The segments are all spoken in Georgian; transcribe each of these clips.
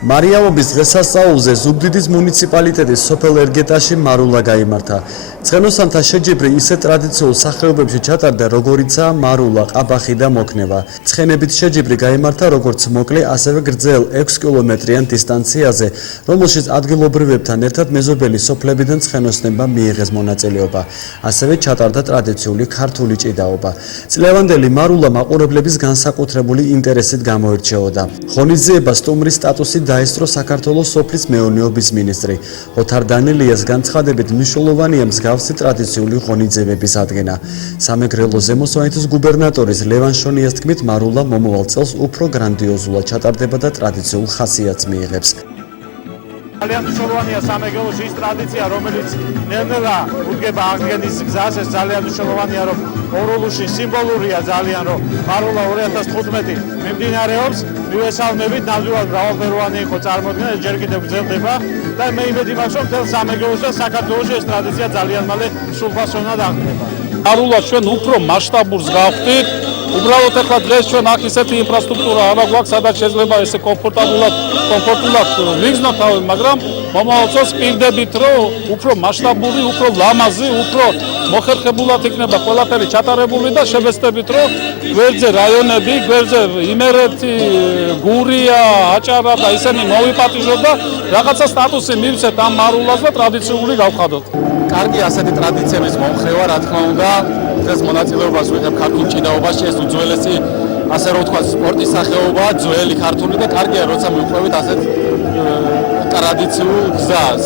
მარიამობის დღესასწაულზე ზუგდიდის მუნიციპალიტეტის სოფელ ერგეტაში მარულა გაიმართა. ცხენოსანთა შეჯიბრი ისე ტრადიციულ სახეობებში ჩატარდა, როგორიცაა მარულა, ყაბახი და მოქნება. ცხენებით შეჯიბრი გაიმართა როგორც მოკლე, ასევე გრძელ 6 კილომეტრიან დისტანციაზე, რომელშიც ადგილობრივებთან ერთად მეზობელი სოფლებიდან ცხენოსნებმა მიიღეს მონაწილეობა. ასევე ჩატარდა ტრადიციული ქართული ჭიდაობა. წლევანდელი მარულა მაყურებლების განსაკუთრებული ინტერესით გამოირჩეოდა. ღონისძიებას სტუმრის სტატუსით დაესწრო საქართველოს სოფლის მეურნეობის მინისტრი. ოთარ დანელიას განცხადებით მნიშვნელოვანია მსგავსი ტრადიციული ღონისძიებების ადგენა. სამეგრელო ზემო სვანეთის გუბერნატორის ლევან შონიას თქმით, მარულა მომავალ წელს უფრო გრანდიოზულად ჩატარდება და ტრადიციულ ხასიათს მიიღებს. ძალიან მნიშვნელოვანია სამეგრელოში ის ტრადიცია, რომელიც ნელ-ნელა უდგება აღდგენის გზას. ეს ძალიან მნიშვნელოვანია, რომ ოროლუში სიმბოლურია ძალიან, რომ მარულა 2015 მიმდინარეობს. მივესალმებით, ნამდვილად მრავალფეროვანი იყო წარმოდგენა, ეს ჯერ კიდევ გრძელდება და მე იმედი მაქვს, რომ მთელ სამეგრელოში და საქართველოში ეს ტრადიცია ძალიან მალე სრულფასოვნად აღდგება. მარულა ჩვენ უფრო მასშტაბურს გავხდით. უბრალოდ ახლა დღეს ჩვენ აქ ისეთი ინფრასტრუქტურა არა გვაქვს, სადაც შეიძლება ესე კომფორტულად ვიგრძნოთ თავი, მაგრამ მომავალ წელს პირდებით, რომ უფრო მასშტაბური, უფრო ლამაზი, უფრო მოხერხებულად იქნება ყველაფერი ჩატარებული და შევეცდებით, რომ გვერდზე რაიონები, გვერდზე იმერეთი, გურია, აჭარა და ისინი მოვიპატიჟოთ და რაღაცა სტატუსი მივცეთ ამ მარულას და ტრადიციული გავხადოთ. კარგი ასეთი ტრადიციების მომხრევა, რა თქმა უნდა, დღეს მონაწილეობას ვიღებ ქართულ ჭიდაობაში, ეს უძველესი, ასე რომ ვთქვათ, სპორტის სახეობაა, ძველი ქართული და კარგია, როცა მივყვებით ასეთ ტრადიციულ გზას.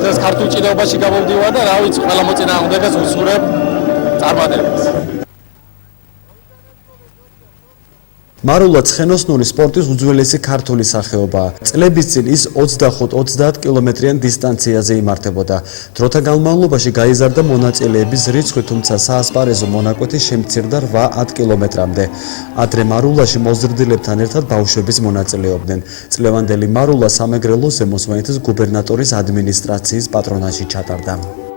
დღეს ქართულ ჭიდაობაში გამოვდივარ და რა ვიცი, ყველა მოწინააღმდეგეს ვუსურებ წარმატებას. მარულა ცხენოსნური სპორტის უძველესი ქართული სახეობაა. წლების წინ ის 25-30 კილომეტრიან დისტანციაზე იმართებოდა. დროთა განმავლობაში გაიზარდა მონაწილეების რიცხვი, თუმცა საასპარეზო მონაკვეთი შემცირდა 8-10 კილომეტრამდე. ადრე მარულაში მოზრდილებთან ერთად ბავშვებიც მონაწილეობდნენ. წლევანდელი მარულა სამეგრელო ზემო სვანეთის გუბერნატორის ადმინისტრაციის პატრონაჟით ჩატარდა.